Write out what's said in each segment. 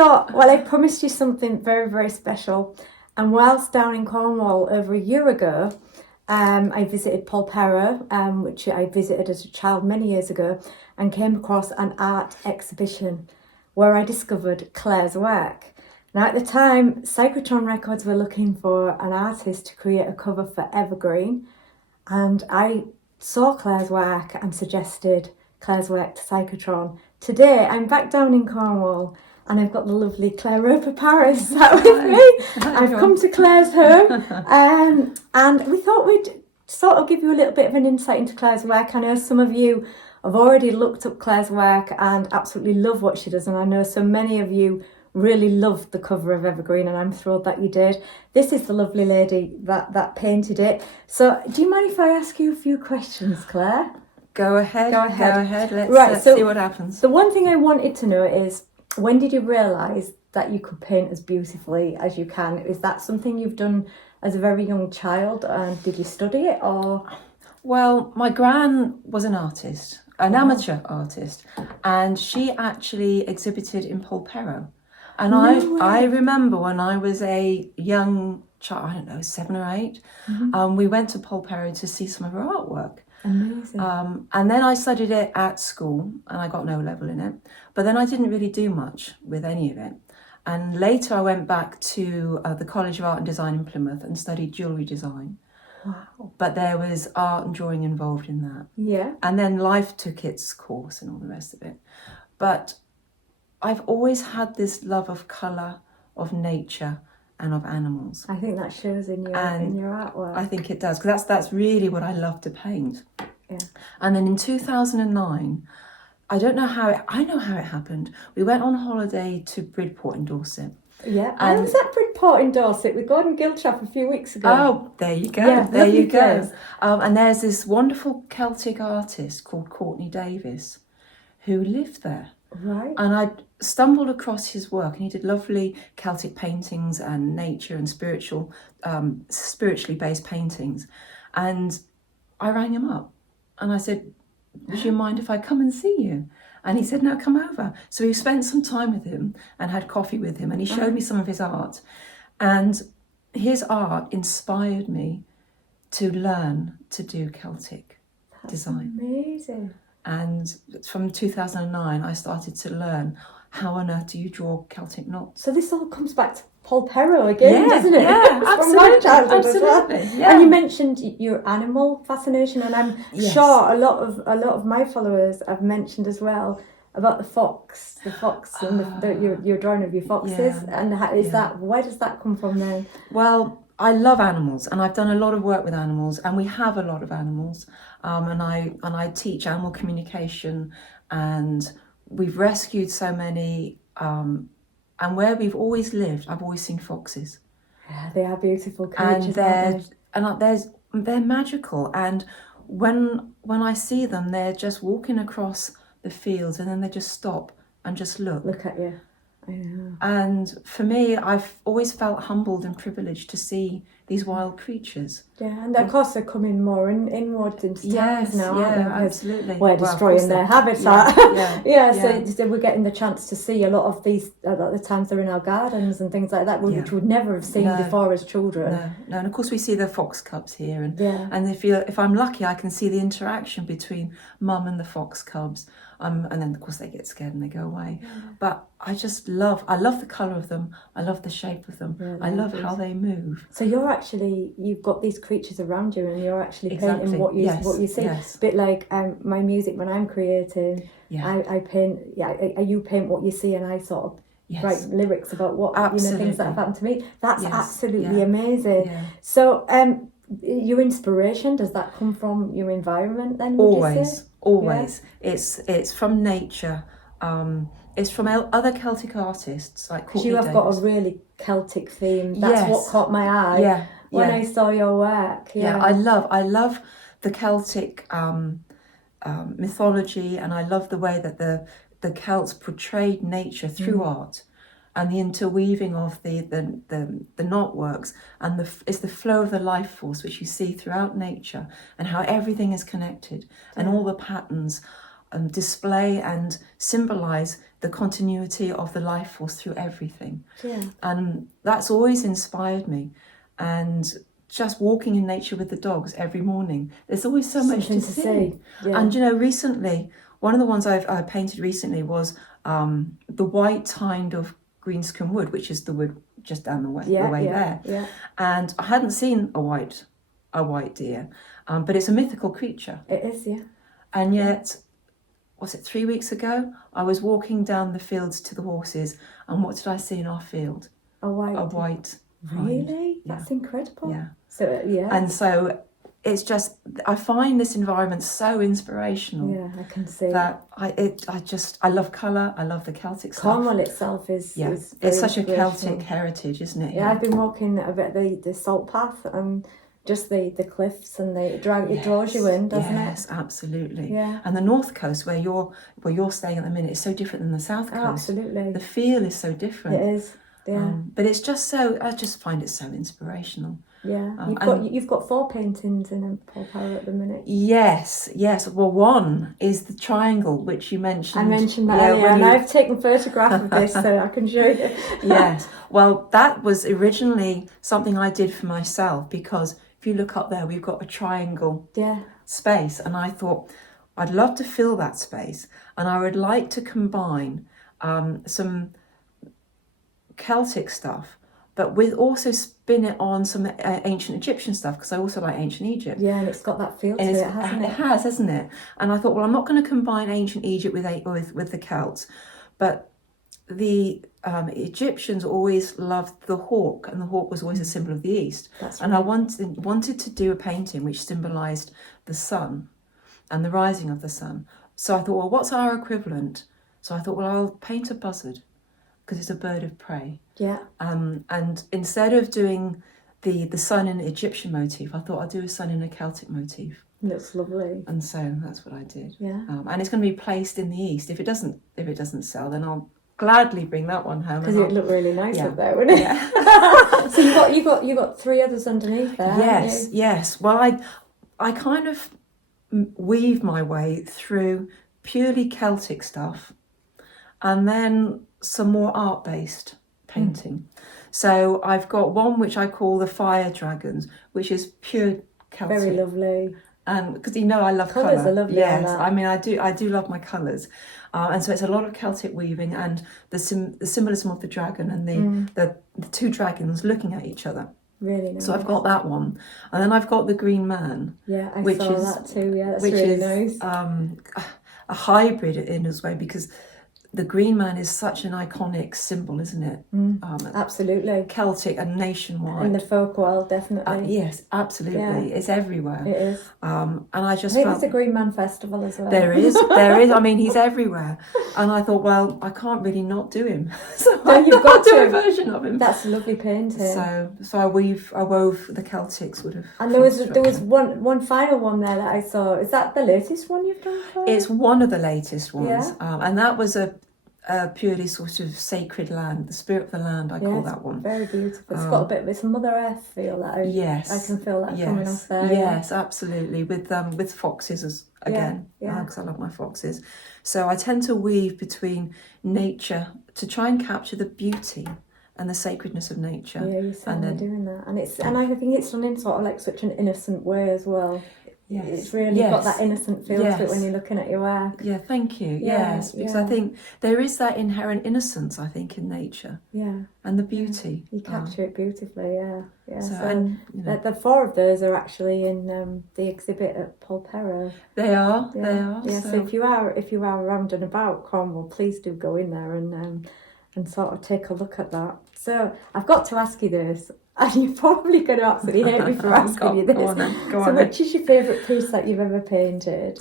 thought, well, I promised you something very, very special. And whilst down in Cornwall over a year ago, I visited Polperro, which I visited as a child many years ago, and came across an art exhibition where I discovered Clare's work. Now, at the time, Cyclotron Records were looking for an artist to create a cover for Evergreen, and I saw Clare's work and suggested Clare's work to Cyclotron. Today, I'm back down in Cornwall, and I've got the lovely Clare Roper Paris sat with me. I've come to Clare's home, and we thought we'd sort of give you a little bit of an insight into Clare's work. I know some of you have already looked up Clare's work and absolutely love what she does, and I know so many of you really loved the cover of Evergreen, and I'm thrilled that you did. This is the lovely lady that painted it. So do you mind if I ask you a few questions, Clare? Go ahead. Let's see what happens. The one thing I wanted to know is, when did you realise that you could paint as beautifully as you can? Is that something you've done as a very young child, and did you study it, or? Well, my gran was an artist, an amateur artist, and she actually exhibited in Polperro. And I remember when I was a young child, I don't know, 7 or 8, we went to Polperro to see some of her artwork. Amazing. And then I studied it at school, and I got no level in it. But then I didn't really do much with any of it. And later I went back to the College of Art and Design in Plymouth and studied jewellery design. Wow. But there was art and drawing involved in that. Yeah. And then life took its course and all the rest of it. But I've always had this love of colour, of nature, and of animals. I think that shows in your artwork. I think it does, because that's really what I love to paint. Yeah. And then in 2009, I know how it happened. We went on holiday to Bridport in Dorset. Yeah, I was at Bridport in Dorset with Gordon Giltrap a few weeks ago. Oh, there you go. Yeah, there you go. place. And there's this wonderful Celtic artist called Courtney Davis who lived there. Right. And I stumbled across his work, and he did lovely Celtic paintings and nature and spiritually based paintings. And I rang him up and I said, would you mind if I come and see you? And he said, no, come over. So we spent some time with him and had coffee with him, and he showed me some of his art. And his art inspired me to learn to do Celtic design. Amazing. And from 2009, I started to learn how on earth do you draw Celtic knots. So this all comes back to Polperro again, doesn't it? Yeah, From my childhood as well. Yeah. And you mentioned your animal fascination, and I'm sure a lot of my followers have mentioned as well about the fox, and your drawing of your foxes, and where does that come from then? Well, I love animals, and I've done a lot of work with animals, and we have a lot of animals, and I teach animal communication, and we've rescued so many, and where we've always lived, I've always seen foxes. Yeah, they are beautiful creatures, they're magical, and when I see them, they're just walking across the fields, and then they just stop and just look at you. I know. And for me, I've always felt humbled and privileged to see these wild creatures. Yeah, and of course they're coming more inwards into towns now, aren't they? Absolutely. We're destroying their habitat. So we're getting the chance to see a lot of the times they're in our gardens and things like that, which we'd never have seen before as children. No, and of course we see the fox cubs here, and if I'm lucky, I can see the interaction between mum and the fox cubs. And then of course they get scared and they go away. But I love the colour of them. I love the shape of them. Yeah, I love how they move. So you've got these creatures around you, and you're actually painting what you see. Yes. A bit like my music when I'm creating. Yeah. I paint. Yeah, you paint what you see, and I sort of write lyrics about what things that have happened to me. That's absolutely amazing. Yeah. So your inspiration, does that come from your environment then? Always. It's from nature. It's from other Celtic artists like Courtney Davis. You have got a really Celtic theme. That's what caught my eye when I saw your work. I love the Celtic mythology, and I love the way that the Celts portrayed nature through art, and the interweaving of the knotworks, and it's the flow of the life force which you see throughout nature, and how everything is connected, and all the patterns. display and symbolize the continuity of the life force through everything. Yeah. And that's always inspired me. And just walking in nature with the dogs every morning, there's always so much to see. Yeah. And recently, one of the ones I painted recently was the white tined of greenscombe wood, which is the wood just down the way there. Yeah. And I hadn't seen a white deer, but it's a mythical creature. It is, yeah. And yet, was it 3 weeks ago? I was walking down the fields to the horses, and what did I see in our field? A white. Really? Yeah. That's incredible. Yeah. So, yeah. And so it's just, I find this environment so inspirational. Yeah, I can see that. I love colour. I love the Celtic stuff. Cornwall itself is it's such a Celtic heritage, isn't it? Yeah, I've been walking a bit the salt path and just the cliffs, and it draws you in, doesn't it? Yes, absolutely. Yeah. And the north coast, where you're staying at the minute, is so different than the south coast. Oh, absolutely. The feel is so different. It is. Yeah. But it's just so, I just find it so inspirational. Yeah. You've got 4 paintings in Paul Power at the minute. Yes. Well, one is the triangle, which you mentioned. I mentioned that earlier, and I've taken a photograph of this, so I can show you. Yes. Well, that was originally something I did for myself, because if you look up there, we've got a triangle space, and I thought I'd love to fill that space, and I would like to combine some Celtic stuff, but with also spin it on some ancient Egyptian stuff, because I also like ancient Egypt. Yeah, and it's got that feel to it, hasn't it? It has, hasn't it? And I thought, well, I'm not going to combine ancient Egypt with the Celts, but the Egyptians always loved the hawk, and the hawk was always a symbol of the East. That's and right. I wanted to do a painting which symbolised the sun and the rising of the sun. So I thought, well, what's our equivalent? So I thought, well, I'll paint a buzzard, because it's a bird of prey. Yeah. And instead of doing the sun in an Egyptian motif, I thought I'd do a sun in a Celtic motif. Looks lovely. And so that's what I did. Yeah. And it's going to be placed in the East. If it doesn't sell, then I'll gladly bring that one home. Because it'd look really nice up there, wouldn't it? Yeah. So you got 3 others underneath there. Yes. Well, I kind of weave my way through purely Celtic stuff, and then some more art-based painting. So I've got one which I call the Fire Dragons, which is pure Celtic. Very lovely. And because I love colours colour. are lovely. Yes, I mean I do love my colours, and so it's a lot of Celtic weaving, and the symbolism of the dragon and the 2 dragons looking at each other. Really nice. So I've got that one, and then I've got the Green Man. Yeah, I saw that too. Yeah, that's really nice. A hybrid in its way, because the Green Man is such an iconic symbol, isn't it? Absolutely. Celtic and nationwide. In the folk world, definitely. Yes, absolutely. Yeah. It's everywhere. It is. And I just think there's a Green Man Festival as well. There is. I mean, he's everywhere. And I thought, well, I can't really not do him. So you've got to do a version of him. That's a lovely painting. So I wove the Celtic sort of. And there was one final one there that I saw. Is that the latest one you've done? It's one of the latest ones. Yeah. And that was a purely sort of sacred land, the spirit of the land, I call that one. Very beautiful. It's got a bit of it's Mother Earth feel that I can feel that coming off there. Yes, absolutely. With foxes again, because I love my foxes. So I tend to weave between nature to try and capture the beauty and the sacredness of nature. Yeah, you're certainly doing that, and I think it's done in sort of like such an innocent way as well. Yes. It's really got that innocent feel to it when you're looking at your work. Yeah, thank you. Yes, because I think there is that inherent innocence, I think, in nature. Yeah. And the beauty. You capture it beautifully, yeah. So the 4 of those are actually in the exhibit at Paul Power. They are. Yeah, so if you are around and about Cornwall, please do go in there and sort of take a look at that. So I've got to ask you this. And you're probably going to absolutely hate me for asking you this. Go on, which is your favourite piece that you've ever painted?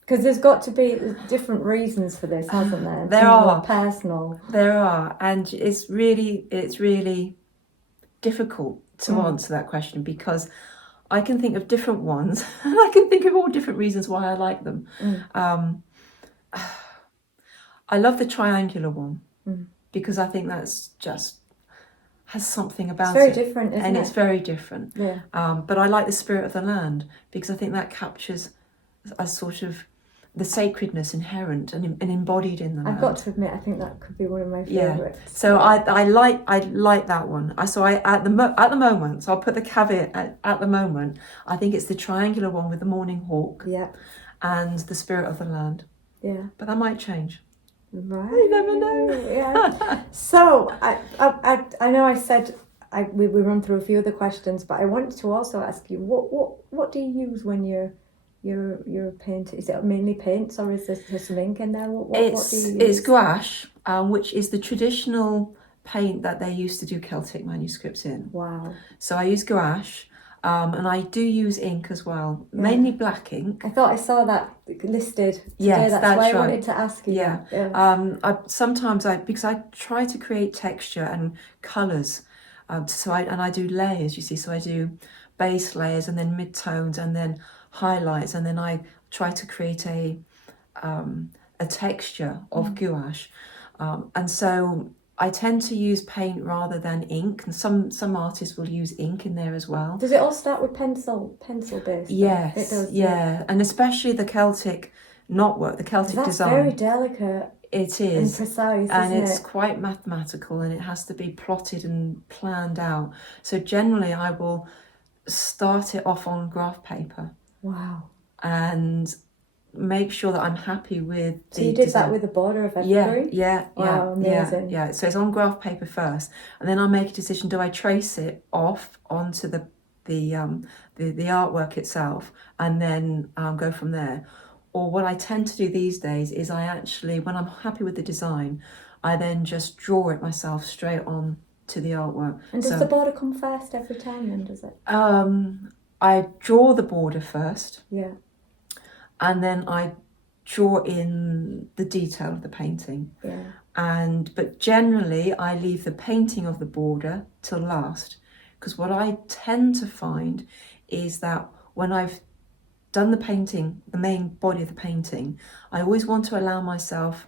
Because there's got to be different reasons for this, hasn't there? There are. Personal. There are. And it's really difficult to answer that question, because I can think of different ones, and I can think of all different reasons why I like them. I love the triangular one, because I think that's just has something about it. It's very different, isn't it? And it's very different. Yeah. But I like the spirit of the land, because I think that captures a sort of the sacredness inherent and embodied in them. I've got to admit, I think that could be one of my favourites. So I like that one. At the moment, so I'll put the caveat at the moment. I think it's the triangular one with the morning hawk. Yeah. And the spirit of the land. Yeah. But that might change. Right. You never know. Yeah. So I know I said we run through a few other questions, but I wanted to also ask you what do you use when you're painting? Is it mainly paints, or is there some ink in there? What do you use? It's gouache, which is the traditional paint that they used to do Celtic manuscripts in. Wow. So I use gouache. And I do use ink as well, mainly black ink. I thought I saw that listed today. Yes, that's why I wanted to ask you. Yeah. Because I try to create texture and colours. So I do layers, you see. So I do base layers and then mid-tones and then highlights, and then I try to create a texture of gouache. And so I tend to use paint rather than ink, and some artists will use ink in there as well. Does it all start with pencil based? Yes, it does. Yeah, and especially the Celtic knotwork, the Celtic design. That's very delicate. It is. And precise, and isn't it's it? quite mathematical, and it has to be plotted and planned out. So generally, I will start it off on graph paper. Wow. And make sure that I'm happy with the So you did that with the border of Evergreen? Wow, amazing. Yeah. So it's on graph paper first, and then I'll make a decision: do I trace it off onto the artwork itself, and then go from there? Or what I tend to do these days is I actually, when I'm happy with the design, I then just draw it myself straight on to the artwork. And does the border come first every time then, does it? I draw the border first. Yeah. And then I draw in the detail of the painting. Yeah. But generally I leave the painting of the border till last, because what I tend to find is that when I've done the painting, the main body of the painting, I always want to allow myself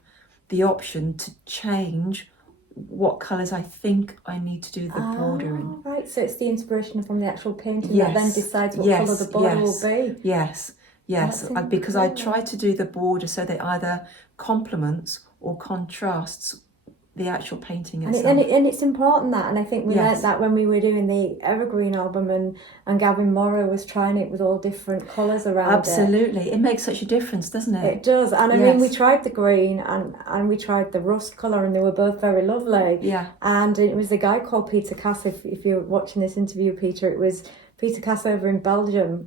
the option to change what colours I think I need to do the border in. Right, so it's the inspiration from the actual painting that then decides what colour the border will be. Yes, because I try to do the border so that either complements or contrasts the actual painting itself. And it's important that, and I think we learnt that when we were doing the Evergreen album, and Gavin Morrow was trying it with all different colours around Absolutely, it makes such a difference, doesn't it? It does, and I mean, we tried the green and we tried the rust colour, and they were both very lovely. Yeah. And it was a guy called Peter Cass, if you're watching this interview, Peter, it was Peter Cass over in Belgium,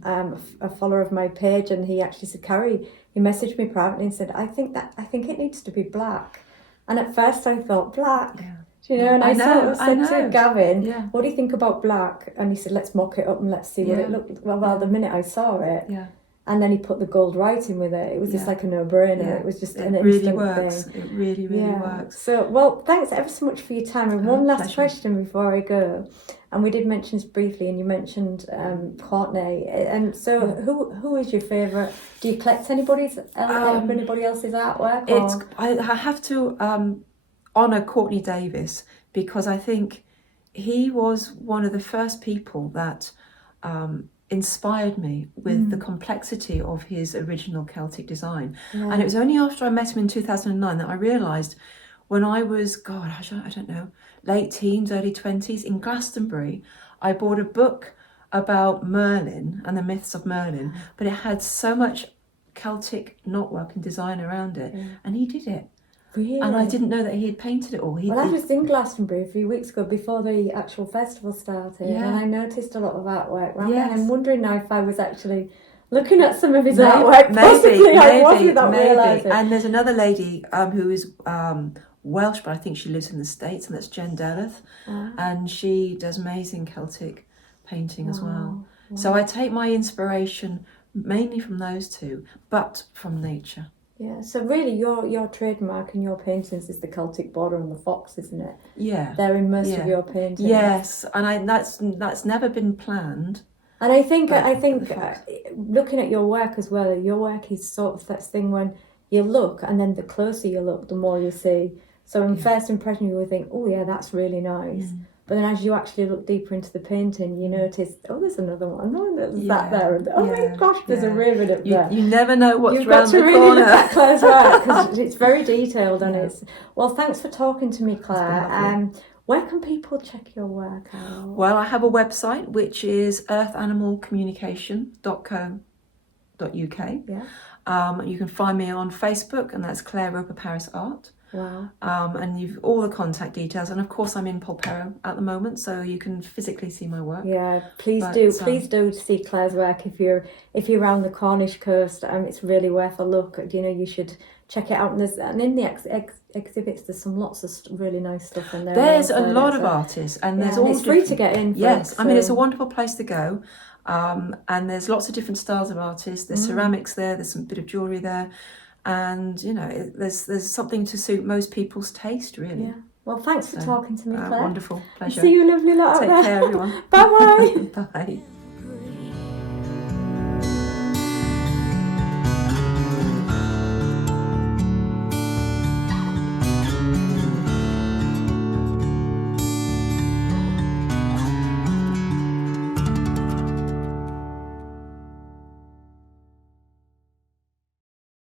a follower of my page, and he actually said, Carrie, he messaged me privately and said, I think it needs to be black. And at first I thought, black? Yeah. Do you know? And I said to Gavin, Yeah. what do you think about black? And he said, let's mock it up and let's see what it looked like. Well, the minute I saw it, and then he put the gold writing with it, it was just like a no-brainer. Yeah. It was just it an really instant works. thing. It really works. So, well, thanks ever so much for your time. And one last pleasure. question before I go. And we did mention this briefly, and you mentioned Courtney. And so, who is your favourite? Do you collect anybody else's artwork? I have to honour Courtney Davis, because I think he was one of the first people that inspired me with the complexity of his original Celtic design. And it was only after I met him in 2009 that I realised, when I was, I don't know, late teens, early 20s, in Glastonbury, I bought a book about Merlin and the myths of Merlin, but it had so much Celtic knotwork and design around it, and he did it. Really? And I didn't know that he had painted it all. I was in Glastonbury a few weeks ago before the actual festival started, and I noticed a lot of artwork. And I'm wondering now if I was actually looking at some of his artwork. Possibly I was without realising. And there's another lady who is Welsh, but I think she lives in the States, and that's Jen Delleth, and she does amazing Celtic painting as well. So I take my inspiration mainly from those two, but from nature. Yeah, so really your trademark in your paintings is the Celtic border and the fox, isn't it? Yeah. They're in most of your paintings. Yes, and that's never been planned. And I think looking at your work as well, your work is sort of that thing when you look, and then the closer you look, the more you see. So in first impression you will think, oh yeah, that's really nice. But then as you actually look deeper into the painting, you notice, oh, there's another one. Oh, there's Yeah, that there. And, oh my gosh, there's a raven up there. You never know what's You've around got to the really corner. look at Claire's work because it's very detailed and Yeah. it's... Well, thanks for talking to me, Claire. lovely. Where can people check your work out? Well, I have a website which is earthanimalcommunication.co.uk. Yeah. You can find me on Facebook, and that's Clare Roper Paris Art. Wow. And you've all the contact details, and of course I'm in Polperro at the moment, so you can physically see my work. Yeah, please do see Claire's work if you're around the Cornish coast. It's really worth a look. You know, you should check it out. And in the exhibits, there's lots of really nice stuff in there. There's a lot of artists, and there's all it's free to get in. Yes, I mean it's a wonderful place to go, and there's lots of different styles of artists. There's ceramics there. There's some bit of jewellery there. And you know, there's something to suit most people's taste, really. Yeah. Well, thanks for talking to me, Claire. Wonderful, pleasure. See you, lovely lot. Take care, everyone. Bye bye. Bye.